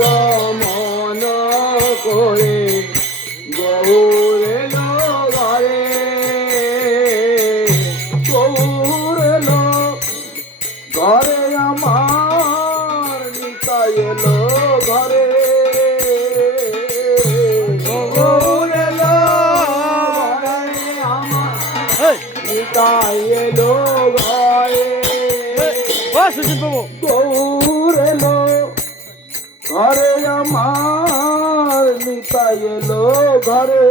গমন করে গৌর এলো ঘরে, গৌর এলো ঘরে আমার, নিতাই এলো ঘরে, গৌর এলো ঘরে আমার, নিতাই এলো ঘরে, গৌর এলো ঘরে আমার, নিতাই এলো ঘরে,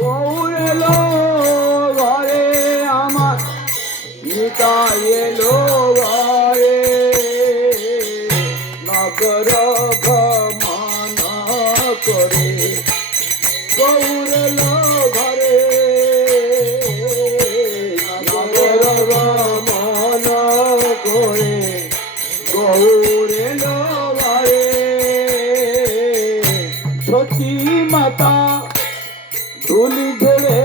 গৌর এলো ঘরে আমার, নিতাই এলো ঘরে, নগর ভ্রমণ করে গৌর এলো ঘরে, নগর ভ্রমণ করে গৌর এলো ঘরে, সতী মাতা ধুলি ঝেড়ে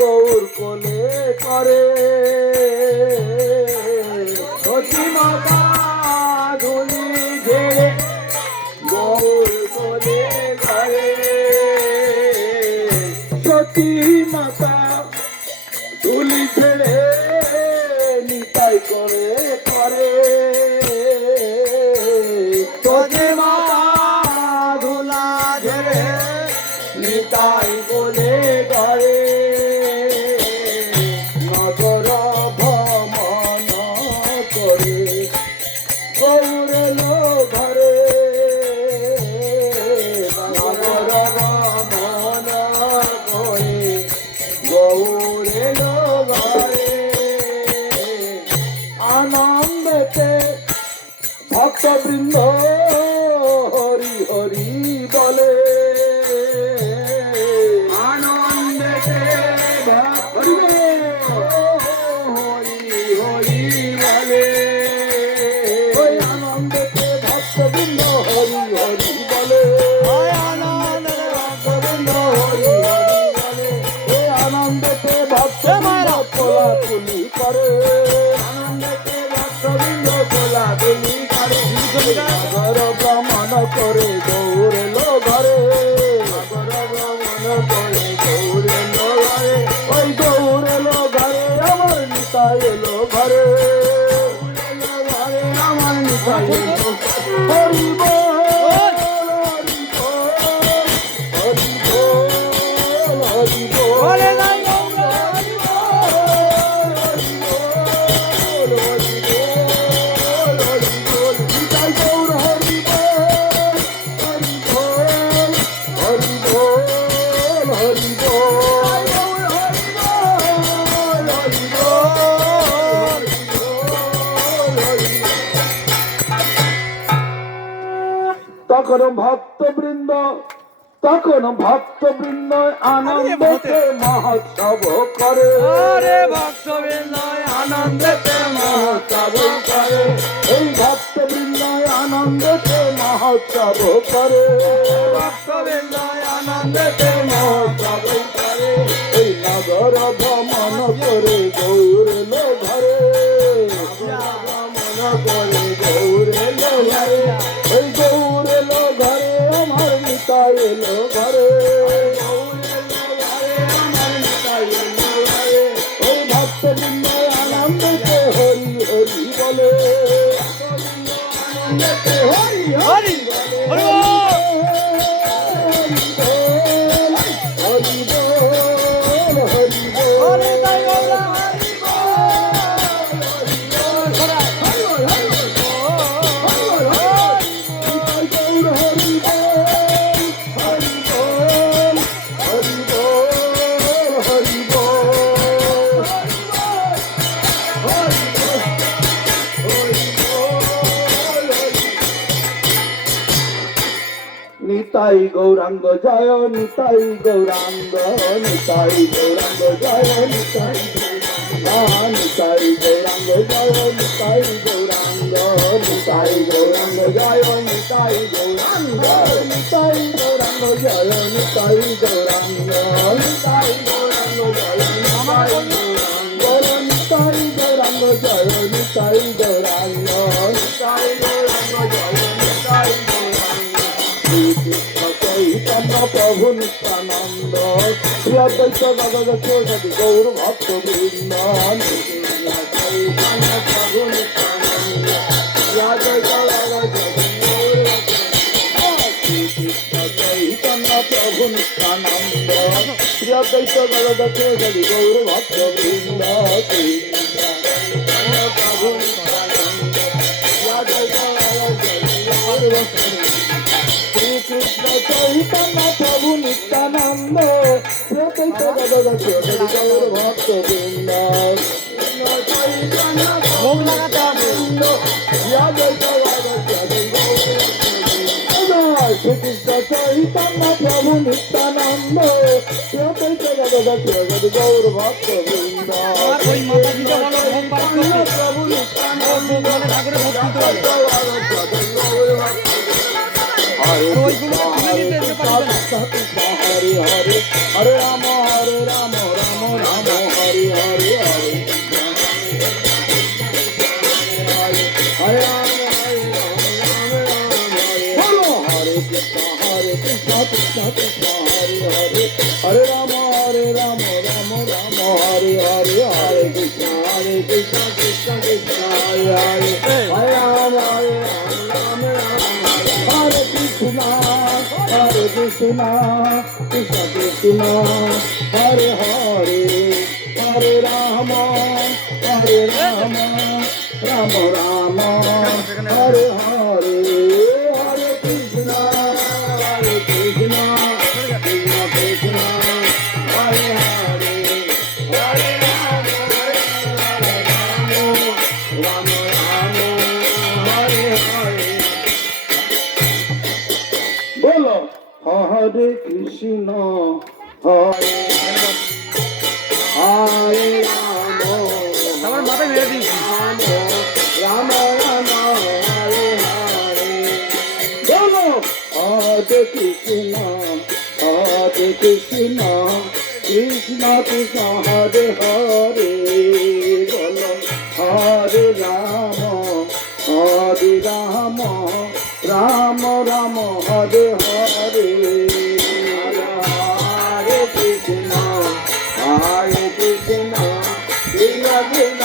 গৌর কোলে করে, সতী মাতা ধুলি ঝেড়ে গৌর কোলে করে, সতী মাতা ধুলি ঝেড়ে নিতাই করে করে, সতী মাতা ধুলা ঝেড়ে নিতাই বলে করে, নগর ভ্রমণ করে গৌর এলো ঘরে, নগর ভ্রমণ করে গৌর এলো ঘরে, আনন্দেতে ভক্তবৃন্দ হরি হরি বলে, আনন্দেতে হরি হরি বলে, ওই আনন্দেতে ভক্তবৃন্দ হরি হরি বলে, ওই আনন্দেতে ভক্তবৃন্দ হরি হরি বলে, ওই আনন্দেতে ভক্তবৃন্দ কোলাকুলি করে, আনন্দেতে ভক্তবৃন্দ কোলাকুলি করে, নগর ভ্রমণ করে গৌর এলো ঘরে, নগর ভ্রমণ করে গৌর এলো ঘরে, ওই গৌর এলো ঘরে আমার, নিতাই এলো ঘরে, ঘরে আমার নিতাই এলো, হরি বল হরি বল হরি বল হরি বল, তখন ভক্তবৃন্দ আনন্দেতে মহোৎসব করে, ভক্তবৃন্দ আনন্দেতে মহোৎসব করে, এই ভক্তবৃন্দ আনন্দেতে মহোৎসব করে, ভক্তবৃন্দ আনন্দেতে মহোৎসব করে, এই নগর ভ্রমণ করে গৌর এলো ঘরে, ভ্রমণ করে গৌর এলো ঘরে, এই গৌর এলো ঘরে আমার, নিতাই এলো ঘরে, ওই ভক্তবৃন্দ আনন্দেতে হরি হরি বলে, হরি হরি বলে, হরি বল হরি বল, নিতাই গৌরাঙ্গ জয়, নিতাই গৌরাঙ্গ, নিতাই গৌরাঙ্গ জয়, নিতাই নিতাই গৌরাঙ্গ জয়, নিতাই গৌরাঙ্গ, নিতাই গৌরাঙ্গ জয়, নিতাই গৌরাঙ্গ, নিতাই গৌরাঙ্গ জয়, নিতাই গৌরাঙ্গ, নিতাই গৌরাঙ্গ জয়, নিতাই গৌরাঙ্গ, নিতাই গৌরাঙ্গ জয়, নিতাই গৌরাঙ্গ, নিতাই গৌরাঙ্গ জয় নিতাই গৌরাঙ্গ শ্রী কৃষ্ণ চৈতন্য প্রভু নিত্যানন্দ শ্রী অদ্বৈত গদাধর সদি গৌর ভক্ত বৃন্দ চৈতন্য প্রভু নিত্যানন্দ শ্রী অদ্বৈত গদাধর শ্রীকৃষ্ণ চৈতন্য প্রভু নিত্যানন্দ শ্রী অদ্বৈত গদাধর সদি গৌর ভক্ত বৃন্দ প্রভু নিত্যানন্দ শ্রী অদ্বৈত শ্রীকৃষ্ণ চৈতন্য প্রভু নিত্যানন্দ শ্রী অদ্বৈত গদাধর সদি গৌর ভক্ত বৃন্দ চৈতন্য প্রভু নিত্যানন্দ শ্রী অদ্বৈত গদাধর সদি গৌর শ্রীকৃষ্ণ চৈতন্য প্রভু নিত্যানন্দ শ্রী অদ্বৈত গদাধর সদি গৌর ভক্ত বৃন্দ প্রভু নিত্যানন্দ হরে হরে হরে রাম রাম রাম হরে হরে হরে হরে রাম বলো হরে কৃষ্ণ কৃষ্ণ কৃষ্ণ হরে হরে হরে রাম রাম রাম হরে হরে হরে কৃষ্ণ কৃষ্ণ কৃষ্ণ হরে হরে হরে রাম রাম হরে কৃষ্ণ কৃষ্ণ কৃষ্ণ হরে হরে হরে রাম রাম রাম হরে হরে হরে কৃষ্ণ কৃষ্ণ কৃষ্ণ হরে হরে হরে রাম রাম হরে হরে বলো হরে কৃষ্ণ হরে হরে রাম আমার মাথায় মেরে দিয়েছি রাম রাম হরে হরে বলো হরে কৃষ্ণ কৃষ্ণ কৃষ্ণ হরে হরে বলো হরে রাম রাম রাম হরে হরে হরে কৃষ্ণ কৃষ্ণ কৃষ্ণ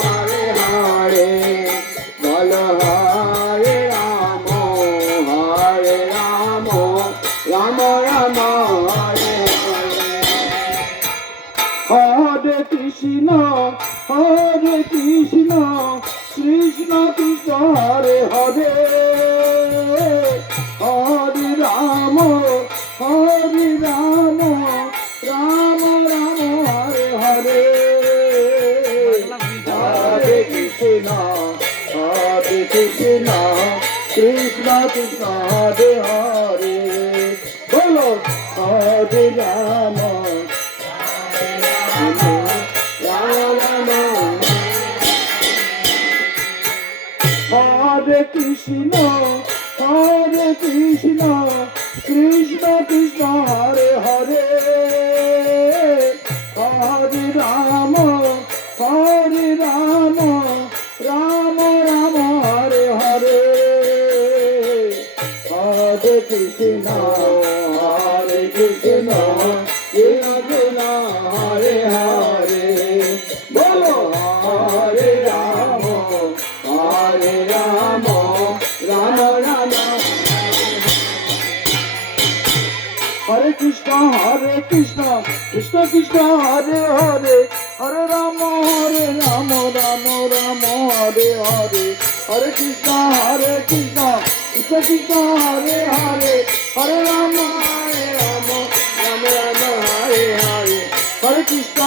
হরে হরে বল হরে রাম রাম রাম হরে হরে হরে কৃষ্ণ কৃষ্ণ কৃষ্ণ হরে হরে হরে রাম রাম রাম হরে হরে হরে কৃষ্ণ কৃষ্ণ কৃষ্ণ হরে হরে বলো হরে রাম হরে কৃষ্ণ কৃষ্ণ কৃষ্ণ হরে হরে হরে রাম রাম রাম হরে হরে হরে কৃষ্ণ কৃষ্ণ হরে হরে বলো হরে রাম রাম রাম হরে কৃষ্ণ কৃষ্ণ কৃষ্ণ হরে হরে হরে রাম রাম রাম হরে হরে হরে কৃষ্ণ কৃষ্ণ কৃষ্ণ হরে হরে হরে রাম রাম রাম হরে হরে হরে কৃষ্ণ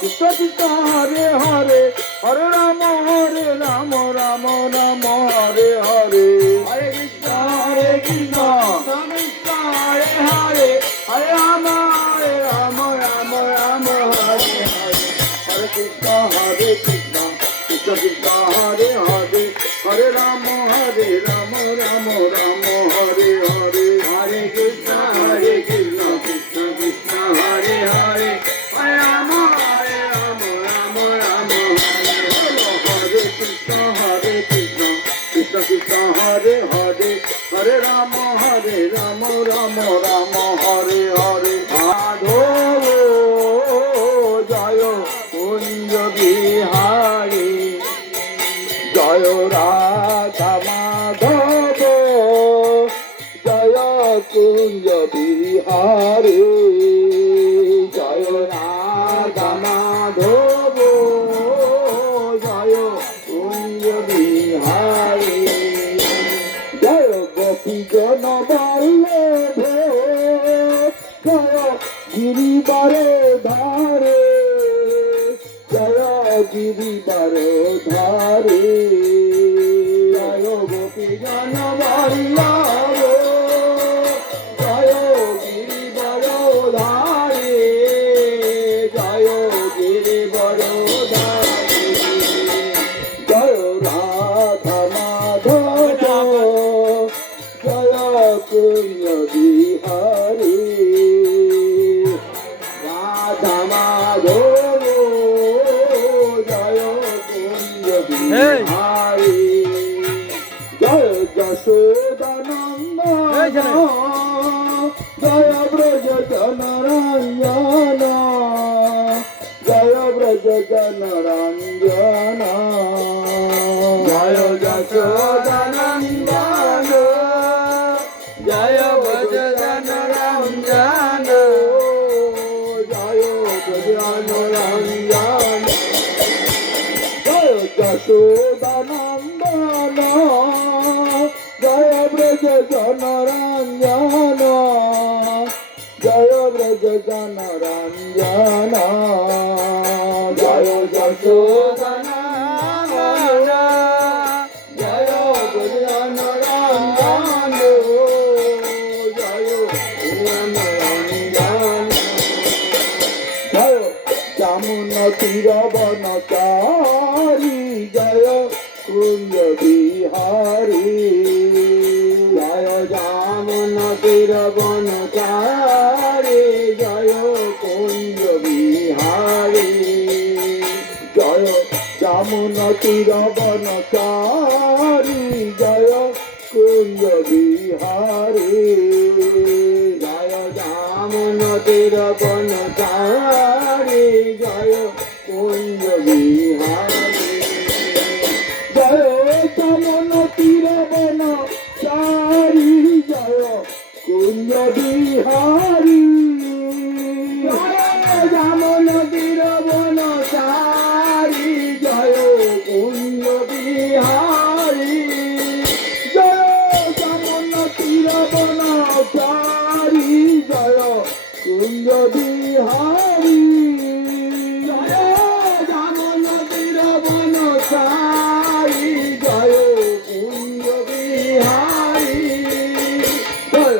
কৃষ্ণ কৃষ্ণ হরে হরে হরে রাম রাম রাম হরে হরে হরে কৃষ্ণ কৃষ্ণ হরে হরে হরে রাম রাম রাম হরে হরে হরে কৃষ্ণ কৃষ্ণ কৃষ্ণ হরে হরে হরে রাম রাম রাম হরে হরে হরে কৃষ্ণ কৃষ্ণ কৃষ্ণ হরে হরে হরে রাম রাম রাম হরে হরে কৃষ্ণ কৃষ্ণ কৃষ্ণ কৃষ্ণ হরে হরে হরে রাম রাম রাম হরে হরে মাধব জয় কুঞ্জ বিহারী জয় রাধা মাধব জয় কুঞ্জ বিহারী জয় রাধা মাধব জয় কুঞ্জ বিহারী জয় গোপী জন বল্লভ জয় গিরিবার ধারে জয় গিরিবার ধারে জয় গোপী জন বল্লভ জয় গিরিবার ধারে জয় গিরিবার ধারে জয় রাধা মাধব জয় কুঞ্জ বিহারী রাধা মাধব জয় কুঞ্জ বিহারী জয় যশোদানন্দন জয় ব্রজ জনরঞ্জন জয় ব্রজ জনরঞ্জন জয় যশোদানন্দন জয় ব্রজ জনরঞ্জন জয় ব্রজ জনরঞ্জন জয় যশোদানন্দন জয় ব্রজ জনরঞ্জন জয় ব্রজ জনরঞ্জন জয় যশোদানন্দন জয় ব্রজ জনরঞ্জন জয় জনরঞ্জন জয় যামুন তীর বনচারী জয় কুঞ্জ বিহারী জয় যামুন তীর বনচারী জয় কুঞ্জ বিহারী জয় যামুন তীর বনচারী জয় কুঞ্জ বিহারী জয় যামুন তীর বনচারী জয় কুঞ্জ বিহারী জয় যামুন তীর বনচারী জয় কুঞ্জ বিহারী জয় যামুন তীর বনচারী জয় কুঞ্জ বিহারী জয় যামুন তীর বনচারী জয় কুঞ্জ বিহারী জয় যামুন তীর বনচারী জয় কুঞ্জ বিহারী জয়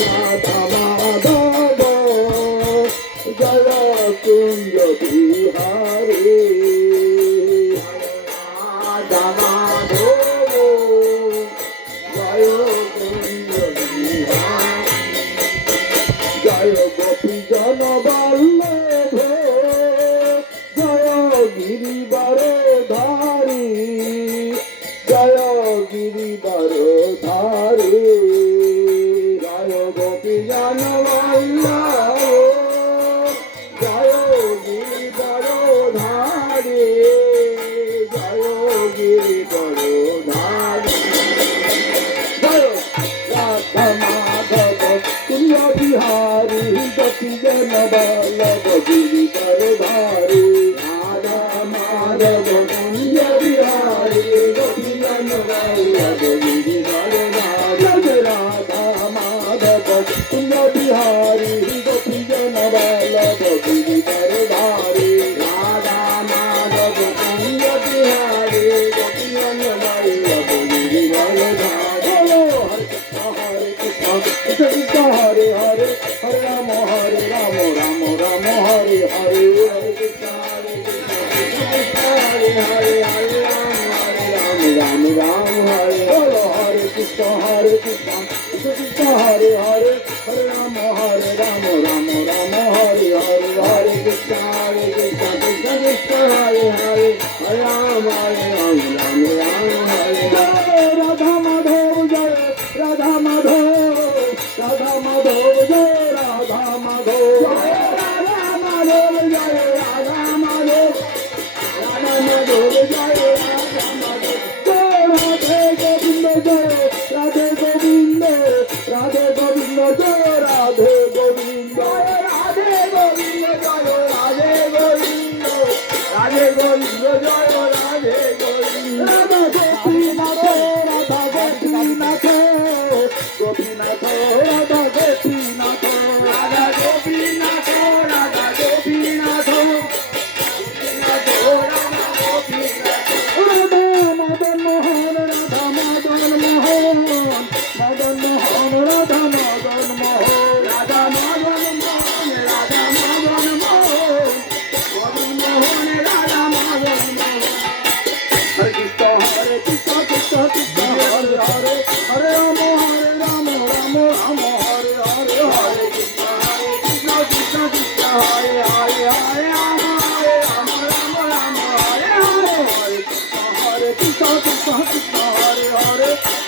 রাধা মাধব জয় কুঞ্জ বিহারী রাধা মাধব জয় কুঞ্জ বিহারী জয় গোপী জন বল্লভ জয় গিরিবার ধারী জয় গিরিবার ধারী জয় গোপী জন বল্লভ জয় গিরিবার ধারী জয় গিরিবার ধারী জয় রাধা মাধব কুঞ্জ বিহারী গোপী জন বল্লভ গিরিবার ধারী রাধা মাধব কুঞ্জ বিহারী গোপী জন বল্লভ গিরিবার ধারী রাধা মাধব কুঞ্জ বিহারী গোপী জন বল্লভ গিরিবার ধারী রাধা মাধব কুঞ্জ বিহারী গোপী জন বল্লভ গিরিবার ধারী হরে কৃষ্ণ কৃষ্ণ হরে হরে হরে রাম হরে রাম রাম রাম হরে হরে হরে কৃষ্ণ হরে হরে হরে রাম রাম রাম হরে বলো হরে কৃষ্ণ কৃষ্ণ কৃষ্ণ হরে হরে হরে রাম রাম রাম হরে হরে হরে কৃষ্ণ কৃষ্ণ কৃষ্ণ হরে হরে হরে রাম রাম রাম হরে হরে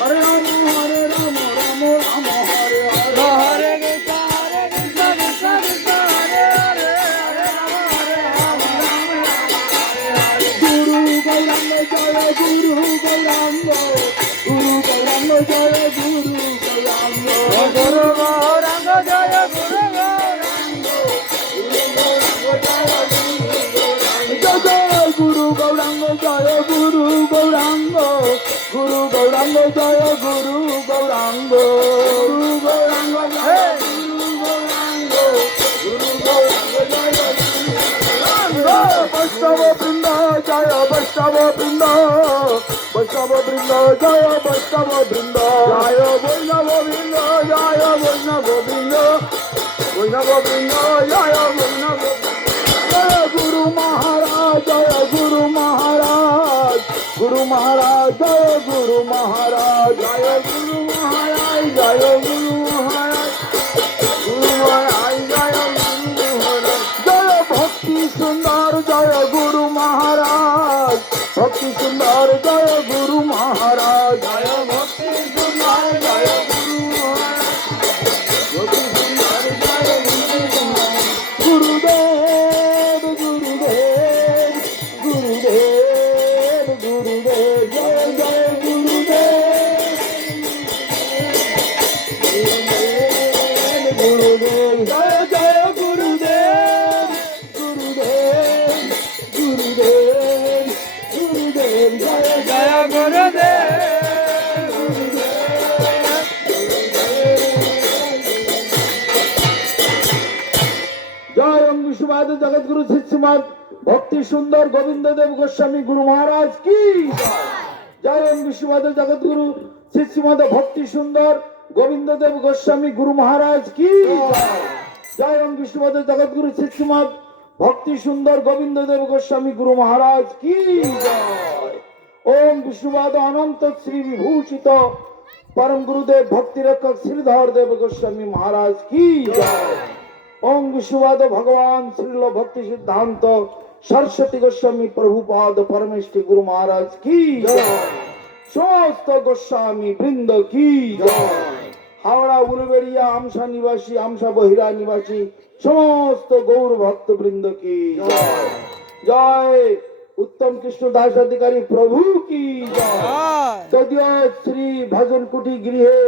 হরে রাম রাম রাম হরে হরে হরে কৃষ্ণ কৃষ্ণ কৃষ্ণ হরে হরে হরে রাম রাম হরে হরে। গুরু গৌরাঙ্গ জয় গুরু গৌরাঙ্গ গুরু গৌরাঙ্গ জয় গুরু গৌরাঙ্গ গুরু গৌরাঙ্গ জয় গুরু গৌরাঙ্গ। জয় গুরু গৌরাঙ্গ জয় গুরু গৌরাঙ্গ গুরু গৌরাঙ্গ জয় গুরু গৌরাঙ্গ গুরু গৌরাঙ্গ জয় গুরু গৌরাঙ্গ গুরু গৌরাঙ্গ জয় বৈষ্ণব বৃন্দ জয় বৈষ্ণব বৃন্দ বৈষ্ণব বৃন্দ জয় বৈষ্ণব বৃন্দ জয় বৈষ্ণব বৃন্দ জয় বৈষ্ণব বৃন্দ বৈষ্ণব বৃন্দ জয় বৈষ্ণব জয় গুরু মহারাজ জয় গুরু মহারাজ গুরু মহারাজ জয় গুরু মহারাজ জয় গুরু মহারাজ জয় গুরু মহারাজ গুরু মহারাজ জয় গুরু মহারাজ জয় ভক্তি সুন্দর জয় গুরু মহারাজ ভক্তি সুন্দর জয় গুরু মহারাজ জয় ভক্তি সুন্দর জয় গুরু মহারাজ ভক্তি সুন্দর জয় গুরু মহারাজ গুরুদেব গুরুদেব গুরুদেব গুরুদেব জয় জয় গুরুদেব গুরুদেব জয় জয় গুরুদেব গুরুদেব গুরুদেব গুরুদেব জয় জয় গুরুদেব। জয় অঙ্গুশুবাদ জগৎগুরু শিষ্যমাদ ভক্তি সুন্দর গোবিন্দ দেব গোস্বামী গুরু মহারাজ কি জয় অঙ্গুশুবাদ জগৎগুরু শিষ্যমাদ ভক্তি সুন্দর গোবিন্দ দেব গোস্বামী গুরু মহারাজ কি জয় অঙ্গুশুবাদ জগৎগুরু শিষ্যমাদ ভক্তি সুন্দর গোবিন্দ দেব গোস্বামী গুরু মহারাজ কি জয় ওম বিষ্ণুবাদ অনন্ত শ্রী বিভূষিত পরম গুরুদেব ভক্তি রক্ষক শ্রীধর দেব গোস্বামী মহারাজ কি জয় ওম বিষ্ণুবাদ ভগবান শ্রীল ভক্তি সিদ্ধান্ত সরস্বতী গোস্বামী প্রভুপাদ পরমেষ্ঠী গুরু মহারাজ কি জয় সমস্ত গোস্বামী বৃন্দ কি জয় হাওড়া উলুবেড়িয়া আমসা নিবাসী আমসা বহিরা নিবাসী সমস্ত গৌর ভক্ত বৃন্দ কি জয় জয় উত্তম কৃষ্ণ দাস অধিকারী প্রভু কি জয় যদিও শ্রী ভজন কুটি গৃহে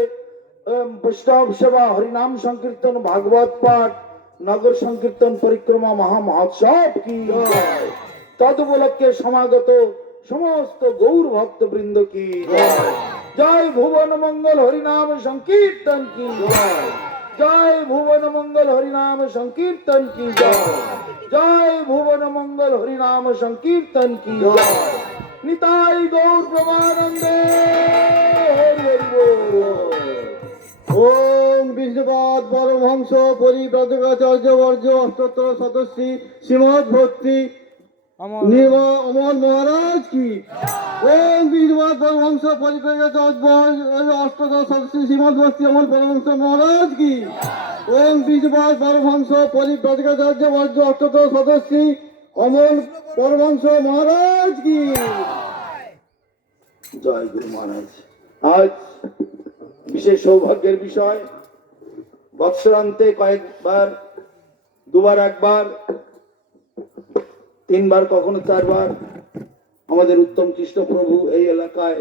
বৈষ্ণব সেবা হরিনাম সংকীর্তন ভাগবত পাঠ নগর সংকীর্তন পরিক্রমা মহা মহোৎসব কি জয় তদুপলক্ষে সমাগত সমস্ত গৌর ভক্ত বৃন্দ কি জয় জয় ভুবন মঙ্গল হরিনাম সংকীর্তন কি জয় জয় ভুবন মঙ্গল হরিনাম সংকীর্তন কি জয় জয় ভুবন মঙ্গল হরিনাম সংকীর্তন কি জয় নিতাই গৌর প্রমানন্দে হরি হরি বল। ওম বিষ্ণুপাদ পরমহংস পরিব্রাজকাচার্য বর্জ অষ্টোত্তর সদস্যী শ্রীমদ ভক্তি নির্মা অমর মহারাজ কি ওম বিষ্ণুপাদ পরমহংস পরিব্রাজকাচার্য অষ্টোত্তর সদস্যী শ্রীমদ ভক্তি অমর পরমহংস মহারাজ কি ওম বিষ্ণুপাদ পরমহংস পরিব্রাজকাচার্য বর্জ অষ্টোত্তর সদস্যী অমর পরমহংস মহারাজ কি জয় গুরু মহারাজ। আজ বিশেষ সৌভাগ্যের বিষয় বৎসরান্তে কয়েকবার দুবার একবার তিনবার কখনো চারবার আমাদের উত্তম কৃষ্ণ প্রভু এই এলাকায়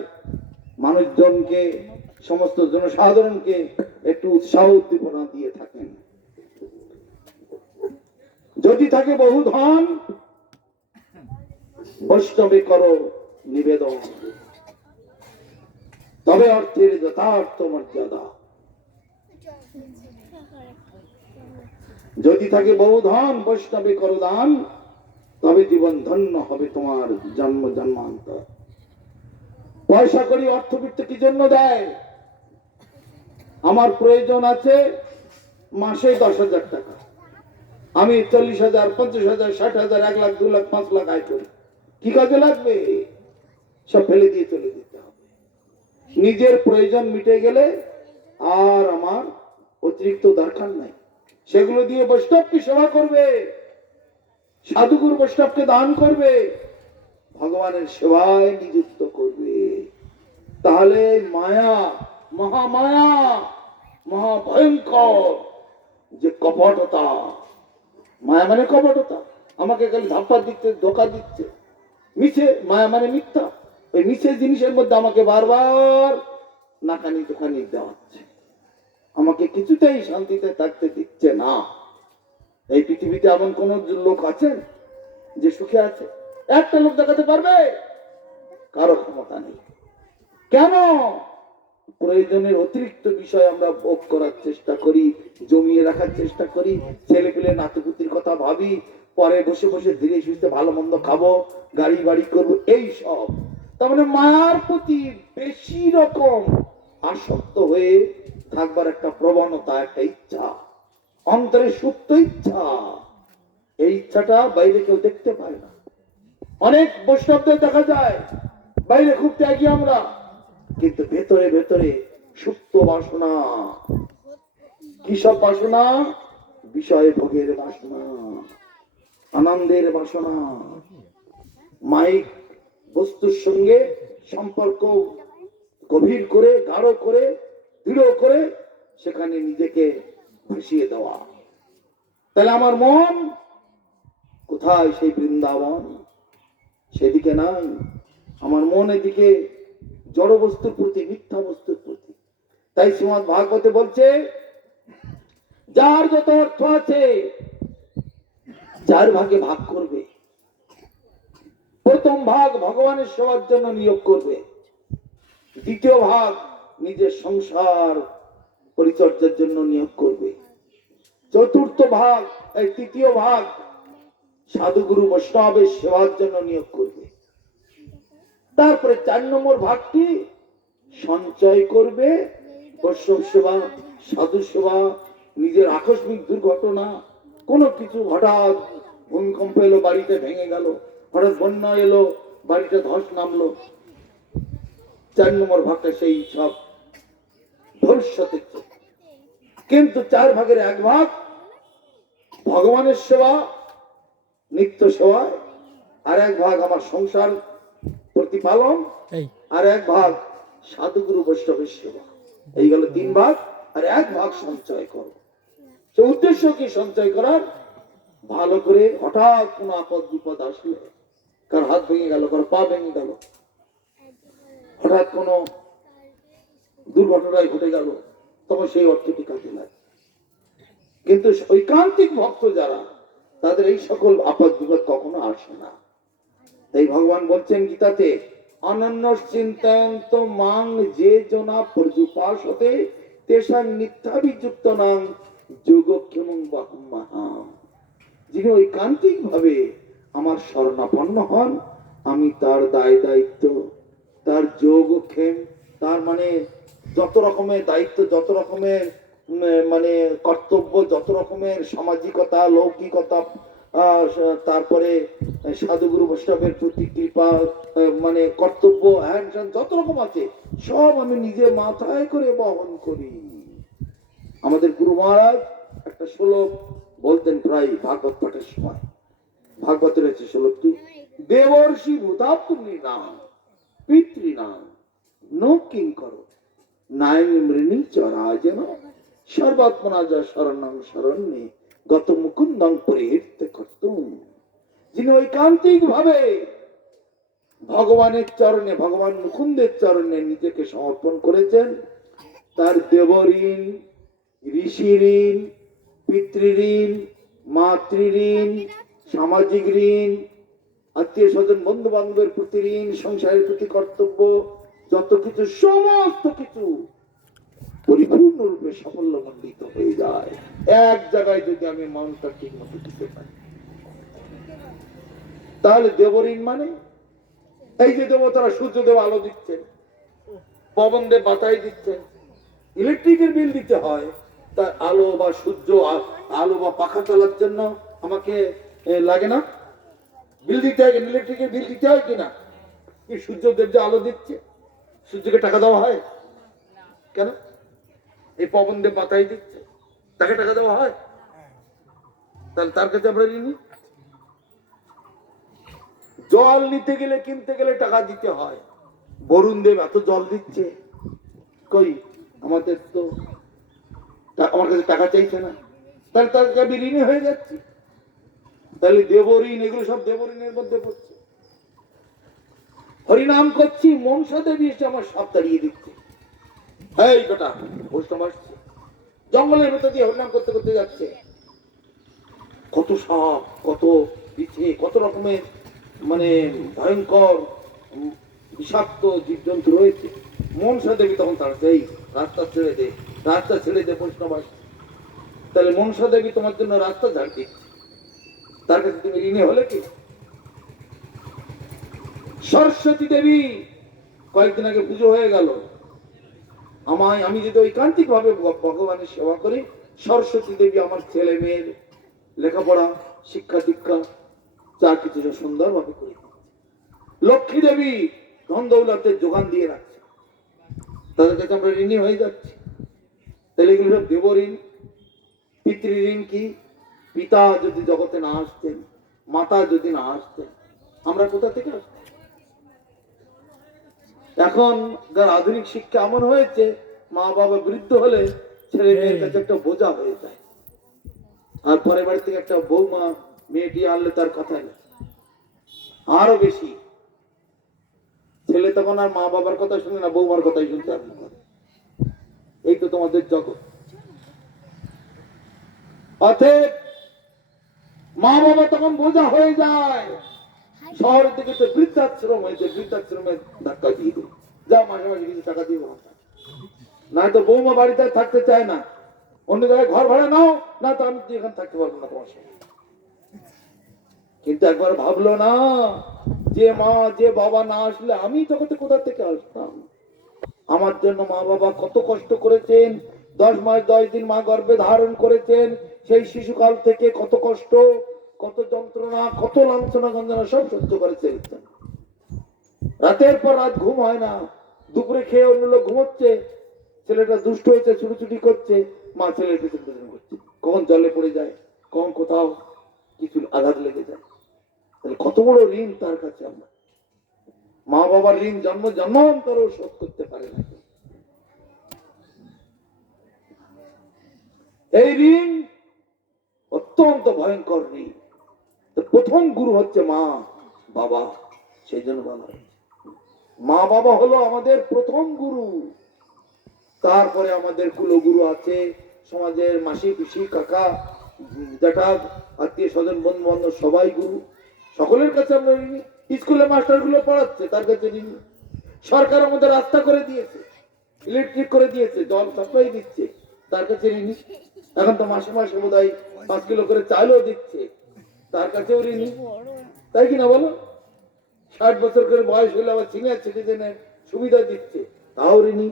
মানুষজনকে সমস্ত জনসাধারণকে একটু উৎসাহ উদ্দীপনা দিয়ে থাকেন। যদি থাকে বহু ধন বৈষ্ণবে করো নিবেদন তবে অর্থের যথার্থ মর্যাদা। যদি থাকে বহু ধন বৈষ্ণবে করো দান তবে জীবন ধন্য হবে তোমার জন্ম জন্মান্তর। পয়সা করি অর্থবিত্ত কি জন্য দেয়? আমার প্রয়োজন আছে মাসে 10,000 টাকা, আমি 40,000 50,000 60,000 1 লাখ 2 লাখ 5 লাখ আয় করি, কি কাজে লাগবে? সব ফেলে দিয়ে চলে যেতে হবে। নিজের প্রয়োজন মিটে গেলে আর আমার অতিরিক্ত দরকার নাই। সেগুলো দিয়ে বৈষ্ণবকে সেবা করবে, সাধুগুরু বৈষ্ণবকে দান করবে, ভগবানের সেবায় নিযুক্ত করবে। তাহলে মায়া, মহামায়া, মহাভয়ঙ্কর যে কপটতা, মায়া মানে কপটতা, আমাকে খালি ধাপ্পা দিচ্ছে, ধোকা দিচ্ছে, মিছে, মায়া মানে মিথ্যা, ওই মিছে জিনিসের মধ্যে আমাকে বারবার নাকানি দোকানি দেওয়া হচ্ছে, আমাকে কিছুতেই শান্তিতে থাকতে দিচ্ছে না। এই পৃথিবীতে এমন কোন লোক আছেন যে সুখে আছে? একটা লোক দেখাতে পারবে? কারো ক্ষমতা নেই। কেন? প্রয়োজনের অতিরিক্ত বিষয় আমরা ভোগ করার চেষ্টা করি, জমিয়ে রাখার চেষ্টা করি, ছেলে পেলে নাতিপুতির কথা ভাবি, পরে বসে বসে ধীরে সুস্থে ভালো মন্দ খাবো, গাড়ি বাড়ি করবো, এই সব। তার মানে মায়ার প্রতি বেশি রকম আসক্ত হয়ে থাকবার একটা প্রবণতা, একটা ইচ্ছা, অন্তরে সুপ্ত ইচ্ছা। এই ইচ্ছাটা বাইরে কেউ দেখতে পায় না। অনেক বৈষ্ণবদের দেখা যায় বাইরে খুব ত্যাগী আমরা, কিন্তু ভেতরে ভেতরে সুপ্ত বাসনা। কি সব বাসনা? বিষয় ভোগের বাসনা, আনন্দের বাসনা, মাইক বস্তুর সঙ্গে সম্পর্ক গভীর করে, গাঢ় করে, দৃঢ় করে সেখানে নিজেকে ভাসিয়ে দেওয়া। তাহলে আমার মন কোথায়? সেই বৃন্দাবন, সেদিকে নাই। আমার মন এদিকে জড় বস্তুর প্রতি, মিথ্যা বস্তুর প্রতি। তাই শ্রীমদ্ ভাগবতে বলছে, যার যত অর্থ আছে 4 ভাগে ভাগ করবে। প্রথম ভাগ ভগবানের সেবার জন্য নিয়োগ করবে, দ্বিতীয় ভাগ নিজের সংসার পরিচর্যার জন্য নিয়োগ করবে, চতুর্থ ভাগ, এই তৃতীয় ভাগ সাধুগুরু বৈষ্ণবের সেবার জন্য নিয়োগ করবে। তারপরে 4 নম্বর ভাগটি সঞ্চয় করবে বৈষ্ণব সেবা, সাধু সেবা, নিজের আকস্মিক দুর্ঘটনা, কোনো কিছু হঠাৎ ভূমিকম্প এলো, বাড়িতে ভেঙে গেল, হঠাৎ বন্যা এলো, বাড়িতে ধস নামলো, 4 নম্বর ভাগটা সেই সব ভবিষ্যতের জন্য। কিন্তু 4 ভাগের 1 ভাগ ভগবানের সেবা, নিত্য সেবায়, আর 1 ভাগ আমার সংসার প্রতিপালন, আর 1 ভাগ সাধুগুরু বৈষ্ণবের সেবা। এই গেল 3 ভাগ, আর 1 ভাগ সঞ্চয় করো। সে উদ্দেশ্য কি সঞ্চয় করার? ভালো করে হঠাৎ কোন আপদ বিপদ আসলে, কার হাত ভেঙে গেল, কার পা ভেঙে গেল, হঠাৎ কোন দুর্ঘটনায় ঘটে গেল, তখন সেই অর্থটি কাজে লাগে। কিন্তু ঐকান্তিক ভক্ত যারা, তাদের এই সকল আপদ বিপদ কখনো আসে না। তাই ভগবান বলছেন গীতাতে, অনন্য চিন্তয়ন্ত মাং যে জনা পর্যুপাসতে তেষাং নিত্যাভিযুক্ত নাং যোগক্ষেমং বাহুম্মাহাম। যিনি ঐকান্তিক ভাবে আমার শরণাপন্ন হন, আমি তার দায় দায়িত্ব, তার যোগক্ষেম, তার মানে যত রকমের দায়িত্ব, যত রকমের মানে কর্তব্য, যত রকমের সামাজিকতা, লৌকিকতা, তারপরে সাধুগুরু বৈষ্ণবের প্রতি কৃপা, মানে কর্তব্য, হ্যান যত রকম আছে, সব আমি নিজে মাথায় করে বহন করি। আমাদের গুরু মহারাজ একটা শ্লোক বলতেন প্রায় ভাগবত পাঠের সময়। ভাগবত রয়েছে শ্লোকটি, দেবর্ষি ভূতাত্মনি নাম পিতৃনাম নো কিং করো নায়ং মৃণী চরাজেন সর্বাত্মনা যা শরণং শরণ্যে গত মুকুন্দং পরিহৃত্যে কর্তুম। যিনি ঐকান্তিক ভাবে ভগবানের চরণে, ভগবান মুকুন্দের চরণে নিজেকে সমর্পণ করেছেন, তার দেবঋণ, ঋষি ঋণ, পিতৃঋণ, মাতৃঋণ, সামাজিক ঋণ, আত্মীয় স্বজন বন্ধু বান্ধবের প্রতি ঋণ, সংসারের প্রতি কর্তব্য, যত কিছু, সমস্ত কিছু পরিপূর্ণরূপে সাফল্যমণ্ডিত হয়ে যায় এক জায়গায় যদি আমি মনটা ঠিক মতো দিতে পারি। তাহলে দেবঋণ মানে এই যে দেবতারা সূর্যদেব আলো দিচ্ছেন, পবন দেব বাতাই দিচ্ছেন, ইলেকট্রিকের বিল দিতে হয়, তার আলো বা সূর্য আলো বা পাখা চালার জন্য আমাকে লাগে না? বিল দিতে হয়, ইলেকট্রিকের বিল দিতে হয় কিনা? কি সূর্যদেব যে আলো দিচ্ছে, সূর্যকে টাকা দেওয়া হয় কেন? এই পবন দেব বাতাই দিচ্ছে, তাকে টাকা দেওয়া হয়? তাহলে তার কাছে আমরা ঋণী। জল নিতে গেলে, কিনতে গেলে টাকা দিতে হয়, বরুণ দেব এত জল দিচ্ছে, কই আমাদের তো আমার কাছে টাকা চাইছে না, তাহলে তার আমি ঋণী হয়ে যাচ্ছি। তাহলে দেবঋণ, এগুলো সব দেবঋণের মধ্যে পড়ছে। হরিনাম করছি, মনসা দেবী এসে আমার সব তাড়িয়ে দিচ্ছে। এই বেটা বৈষ্ণব আসছে, জঙ্গলের ভেতর দিয়ে হরিনাম করতে করতে যাচ্ছে, কত সাপ, কত বিছে, কত রকমের মানে ভয়ঙ্কর বিষাক্ত জীবজন্তু রয়েছে। মনসা দেবী তখন তার সেই রাস্তা ছেড়ে দে, রাস্তা ছেড়ে দে, বৈষ্ণব আসছে। তাহলে মনসা দেবী তোমার জন্য রাস্তা ঝাড় দিচ্ছে, তার কাছে তুমি ঋণী হলে কি? সরস্বতী দেবী কয়েকদিন আগে পুজো হয়ে গেল, আমি যদি ঐকান্তিক ভাবে ভগবানের সেবা করি, সরস্বতী দেবী আমার ছেলে মেয়ের লেখাপড়া, শিক্ষা দীক্ষা যা কিছু সুন্দরভাবে করে দিচ্ছে। লক্ষ্মী দেবী ধন দৌলতের যোগান দিয়ে রাখছে, তাদের কাছে আমরা ঋণী হয়ে যাচ্ছি। তাহলে এগুলো সব দেবঋণ। পিতৃঋণ কি? পিতা যদি জগতে না আসতেন, মাতা যদি না আসতেন, আমরা কোথা থেকে আসতাম? এখন যার আধুনিক শিক্ষা এমন হয়েছে, মা বাবা বৃদ্ধ হলে ছেলে মেয়ের কাছে একটা বোঝা হয়ে যায়। আর পরের বাড়ি থেকে একটা বৌমা মেয়েটি আনলে তার কথা নেই, আরো বেশি ছেলে তখন আর মা বাবার কথা শুনে না, বৌমার কথাই শুনতে আরম্ভ করে। এই তো তোমাদের জগৎ। অতএব মা বাবা তখন বোঝা হয়ে যায়। শহর থেকে তো বৃদ্ধাশ্রম হয়েছে, বৃদ্ধাশ্রমে ধাক্কা দিয়ে দেবো, যা মাসে মাসে কিছু টাকা দিয়ে দেবো। না তো বৌমা বাড়িতে থাকতে চায় না, অন্য জায়গায় ঘর ভাড়া নাও, না তো আমি এখানে থাকতে পারবো না তোমার সঙ্গে। কিন্তু একবার ভাবলো না, যে মা যে বাবা না আসলে আমি জগতে কোথা থেকে আসতাম? আমার জন্য মা বাবা কত কষ্ট করেছেন, 10 মাস 10 দিন মা গর্ভে ধারণ করেছেন, সেই শিশুকাল থেকে কত কষ্ট, কত যন্ত্রণা, কত লাঞ্ছনা গঞ্জনা সব সহ্য করেছে। রাতের পর রাত ঘুম হয় না, দুপুরে খেয়ে অন্য লোক ঘুমোচ্ছে, ছেলেটা দুষ্ট হয়েছে, ছুটোছুটি করছে, মা ছেলের পেছন পেছন করছে, কখন জলে পড়ে যায়, কখন কোথাও কিছু আঘাত লেগে যায়। তাহলে কত বড় ঋণ তার কাছে আমরা। মা বাবার ঋণ জন্ম জন্মান্তরও শোধ করতে পারে না। এই ঋণ অত্যন্ত ভয়ঙ্কর ঋণ। প্রথম গুরু হচ্ছে মা বাবা, সেই জন্য বলা হয় মা বাবা হলো আমাদের প্রথম গুরু। তারপরে আমাদের কুলগুরু আছে, সমাজের মাসি পিসি কাকা জ্যাঠা আত্মীয় স্বজন বন্ধু বান্ধব সবাই গুরু, সকলের কাছে আমরা ঋণী। স্কুলে মাস্টার গুলো পড়াচ্ছে, তার কাছে ঋণী। সরকার আমাদের রাস্তা করে দিয়েছে, ইলেকট্রিক করে দিয়েছে, জল সাপ্লাই দিচ্ছে, তার কাছে ঋণী। এখন তো মাসে মাসে বোধ হয় 5 কিলো করে চালও দিচ্ছে, তার কাছেও ঋণী। তাই কিনা বলো? 60 বছর করে বয়স হলে আবার সিনিয়র সিটিজেনের সুবিধা দিচ্ছে, তাও ঋণী।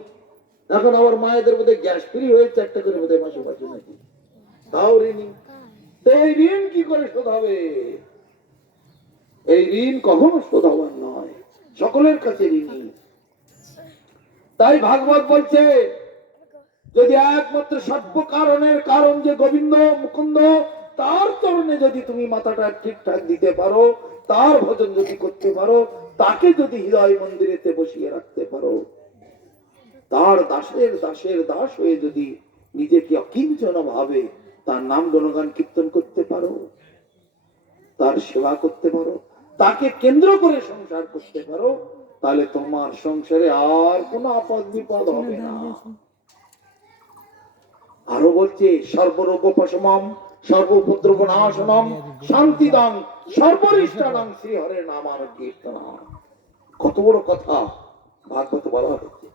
এখন আবার মায়েদের বোধহয় গ্যাস ফ্রি হয়েছে একটা করে বোধহয় মাসে মাসে নাকি, তাও ঋণী। তো এই ঋণ কি করে শোধ হবে? এই ঋণ কখনো শোধ হবার নয়, সকলের কাছে ঋণী। তাই ভাগবত বলছে, যদি একমাত্র সর্ব কারণের কারণ যে গোবিন্দ মুকুন্দ, তার চরণে যদি তুমি মাথাটা ঠিকঠাক দিতে পারো, তার ভজন যদি করতে পারো, তাকে যদি হৃদয় মন্দিরেতে বসিয়ে রাখতে পারো, তার দাসের দাসের দাস হয়ে যদি নিজেকে অকিঞ্চন ভাবে তার নাম গুণগান কীর্তন করতে পারো, তার সেবা করতে পারো, তাকে কেন্দ্র করে সংসার করতে পারো, তাহলে তোমার সংসারে আর কোনো আপদ বিপদ হবে না। আরো বলছে, সর্বরোগোপশমম সর্বোপদ্রব নাশনম শান্তিদাং সর্বরিষ্টানাং শ্রী হরের নামানুকীর্তনম। কত বড় কথা ভাগবত বলা হচ্ছে।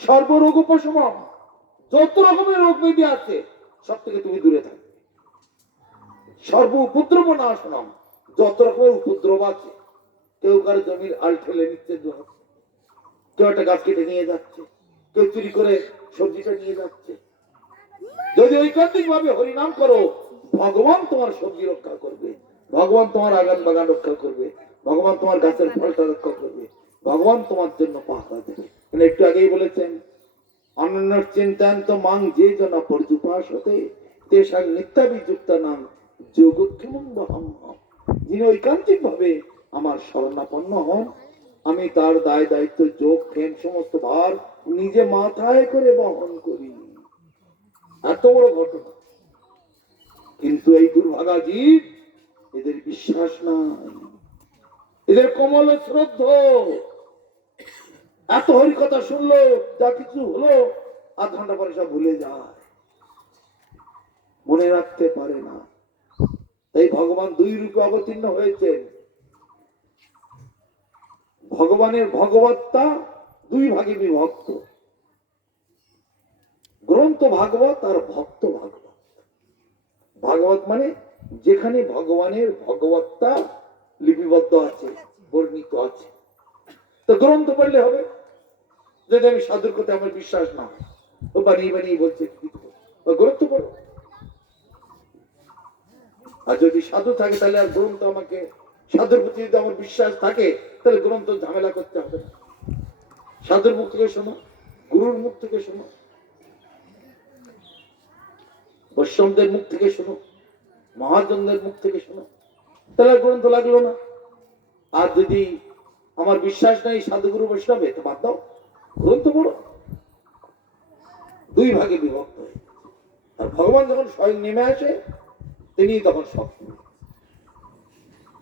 সর্বরোগোপশমম, যত রকমের রোগ ব্যাধি আছে সব থেকে তুমি দূরে থাকবে। সর্ব উপদ্রব নাশনম, যত রকমের উপদ্রব আছে, কেউ কারো জমির আল ঠেলে নিচ্ছে, কেউ একটা গাছ কেটে নিয়ে যাচ্ছে, কেউ চুরি করে সবজিটা নিয়ে যাচ্ছে, যদি ঐকান্তিক ভাবে হরিনাম করো, ভগবান তোমার সবজি রক্ষা করবে, ভগবান তোমার আগান বাগান রক্ষা করবে, ভগবান তোমার গাছের ফলটা রক্ষা করবে, ভগবান তোমার জন্য পাহারা দেবে। একটু আগেই বলেছেন, অনন্য চিন্তান্ত মাং যে জন পর্যুপাস হতে তেসাং নিত্যাবিযুক্ত নাম যোগক্ষেমং বহম। যিনি ঐকান্তিক ভাবে আমার শরণাপন্ন হন, আমি তার দায় দায়িত্ব যোগ ক্ষেম সমস্ত ভার নিজে মাথায় করে বহন করি। এত বড় ঘটনা, কিন্তু এই দুর্ভাগা জীব, এদের বিশ্বাস নাই, এদের কমল শ্রদ্ধা। এত হরি কথা শুনলো, যা কিছু হলো, আধ ঘন্টা পরে সব ভুলে যায়, মনে রাখতে পারে না। তাই ভগবান দুই রূপে অবতীর্ণ হয়েছেন। ভগবানের ভগবত্তা দুই ভাগে বিভক্ত, গ্রন্থ ভাগবত আর ভক্ত ভাগবত। ভাগবত মানে যেখানে ভগবানের ভগবত্তা লিপিবদ্ধ আছে, বর্ণিত আছে। তো গ্রন্থ পড়লে হবে। যদি আমি সাধুর কথা আমার বিশ্বাস না হয়, ও বানিয়ে বানিয়ে বলছে, গ্রন্থ পড়ো। আর যদি সাধু থাকে তাহলে আর গ্রন্থ, আমাকে সাধুর প্রতি যদি আমার বিশ্বাস থাকে তাহলে গ্রন্থ ঝামেলা করতে হবে না। সাধুর মুখ থেকে শোনো, গুরুর মুখ থেকে শোনো, বৈষ্ণবদের মুখ থেকে শোনো, মহাজনদের মুখ থেকে শোনো, তাহলে গ্রন্থ লাগলো না। আর যদি আমার বিশ্বাস নাই সাধুগুরু বৈষ্ণবে, তো বাদ দাও, গ্রন্থ পড়ো। দুই ভাগে বিভক্ত হয়ে। আর ভগবান যখন স্বয়ং নেমে আসে, তিনি তখন সব,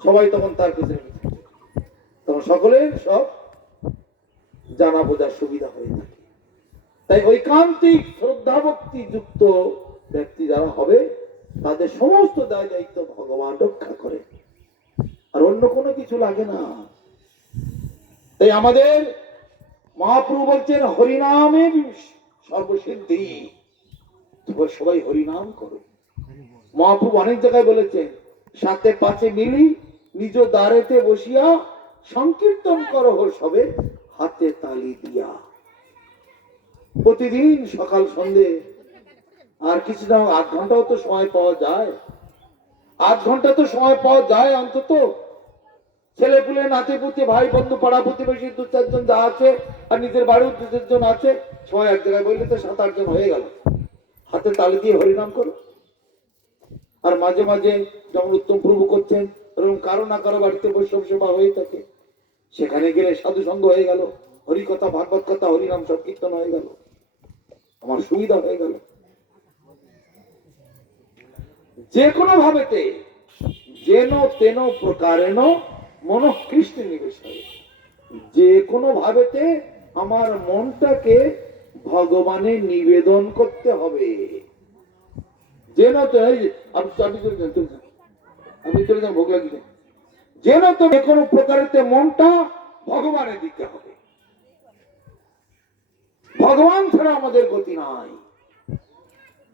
সবাই তখন তার পিছনে, তখন সকলের সব জানা বোঝার সুবিধা হয়ে থাকে। তাই ঐকান্তিক শ্রদ্ধা ভক্তি যুক্ত ব্যক্তি যারা হবে, তাদের সমস্ত দায় দায়িত্ব ভগবান রক্ষা করে, আর অন্য কোনো কিছু লাগে না। তাই আমাদের মহাপ্রভু বলছেন, হরিনামে সর্বসিদ্ধি, তোমরা সবাই হরিনাম করো। মহাপ্রভু অনেক জায়গায় বলেছেন, সাথে পাঁচে মিলি নিজ দ্বারেতে বসিয়া সংকীর্তন করো সবে হাতে তালি দিয়া। প্রতিদিন সকাল সন্ধে, আর কিছু না আধ ঘন্টাও তো সময় পাওয়া যায়, আধ ঘন্টা তো সময় পাওয়া যায় অন্তত। ছেলে পুলে, নাতি পুতি, ভাই বন্ধু, পাড়া প্রতিবেশী দু চারজন যা আছে, আর নিজের বাড়ির দু চারজন আছে, সবাই এক জায়গায় বললে তো 7-8 জন হয়ে গেল। হাতে তালি দিয়ে হরিনাম করো। আর মাঝে মাঝে যেমন উত্তম প্রভু করছেন, এরকম কারো না কারো বাড়িতে বৈষ্ণব সেবা হয়ে থাকে, সেখানে গেলে সাধু সঙ্গ হয়ে গেল, হরি কথা, ভাগবত কথা, হরিনাম সব কীর্তন হয়ে গেল, আমার সুবিধা হয়ে গেল। যে কোনো ভাবেতে যেন তেন প্রকারেণ মনঃকৃষ্ট নিবেশ হয়, যে কোনো ভাবেতে আমার মনটাকে ভগবানে নিবেদন করতে হবে। যেন তো আমি চলে যান, ভোগ লাগিয়ে, যেন তো যে কোনো প্রকারেতে মনটা ভগবানে দিতে হবে। ভগবান ছাড়া আমাদের গতি নাই।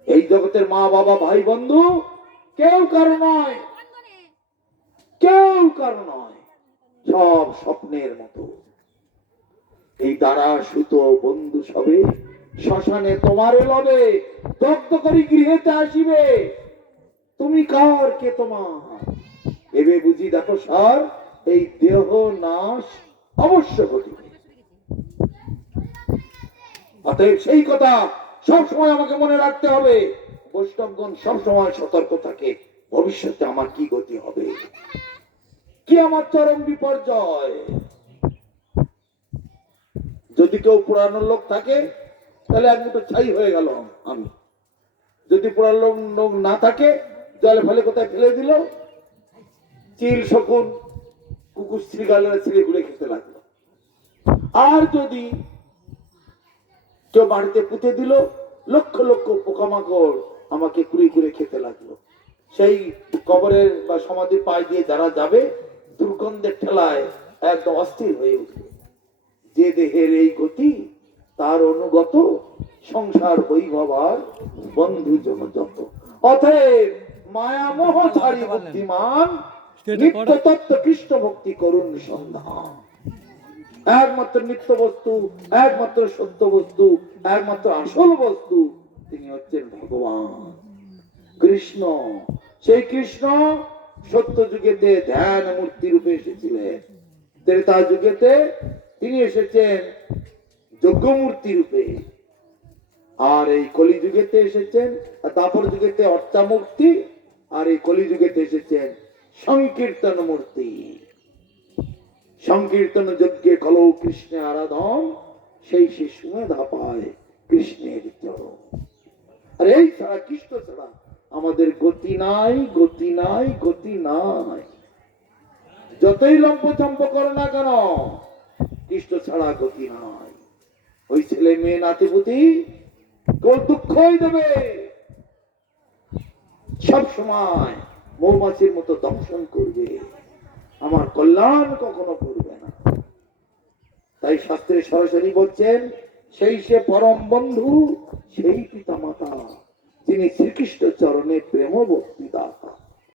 এই জগতের মা বাবা ভাই বন্ধু কেউ কারো নয়, কেউ কারো নয়, সব স্বপ্নের মতো। এই দ্বারা সুত বন্ধু সবে শ্মশানে তোমারে লবে, দগ্ধ করি গৃহেতে আসিবে, তুমি কার কে তোমার এবে বুঝি দেখো সার, এই দেহ নাশ অবশ্য ঘটিবে। অতএব সেই কথা সব সময় আমাকে মনে রাখতে হবে। বৈষ্ণবগণ সব সময় সতর্ক থাকে, ভবিষ্যতে আমার কি গতি হবে, কি আমার চরম বিপর্যয়। যদি কেউ পুরানো লোক থাকে তাহলে এক মুঠো ছাই হয়ে গেল আমি, যদি পুরানো লোক না থাকে, জলে ফেলে কোথায় ফেলে দিল, চিল শকুন কুকুর শ্রীগালেরা ছিঁড়ে ঘুরে খেতে লাগলো। আর যদি কেউ বাড়িতে পুঁতে দিল, লক্ষ লক্ষ পোকামাকড় আমাকে কুড়ে কুড়ে খেতে লাগলো। সেই কবরের বা সমাধির পায়ে দিয়ে যারা যাবে, দুর্গন্ধের ঠেলায় একদম অস্থির হয়ে উঠবে। যে দেহের এই গতি, তার অনুগত সংসার বৈভব আর বন্ধু যত। অতএব মায়া মোহ ছাড়ি বুদ্ধিমান, নিত্য তত্ত্ব কৃষ্ণ ভক্তি করুন সন্ধান। একমাত্র নিত্য বস্তু, একমাত্র সত্য বস্তু, একমাত্র আসল বস্তু, তিনি হচ্ছেন ভগবান কৃষ্ণ। সেই কৃষ্ণ সত্য যুগেতে ধ্যান মূর্তি রূপে এসেছিলেন, ত্রেতা যুগেতে তিনি এসেছেন যজ্ঞমূর্তি রূপে, আর এই কলি যুগেতে এসেছেন, তারপর যুগেতে অর্চা মূর্তি, আর এই কলি যুগেতে এসেছেন সংকীর্তন মূর্তি। সংকীর্তন যজ্ঞে কলৌ কৃষ্ণে আরাধন, সেই সে সুমেধা পায় কৃষ্ণের চরণ। আর এই ছাড়া, কৃষ্ণ ছাড়া আমাদের গতি নাই, গতি নাই, গতি নাই। যতই লম্পচম্প করো না কেন, কৃষ্ণ ছাড়া গতি নাই। ওই ছেলে মেয়ে নাতিপুতি কেউ দুঃখই দেবে, সব সময় মৌমাছির মতো দংশন করবে, আমার কল্যাণ কখনো করবে না। তাই শাস্ত্রে সরাসরি বলছেন, সেই সে পরম বন্ধু, সেই পিতা মাতা, যিনি শ্রীকৃষ্ণ চরণে প্রেম ভক্তি দাতা।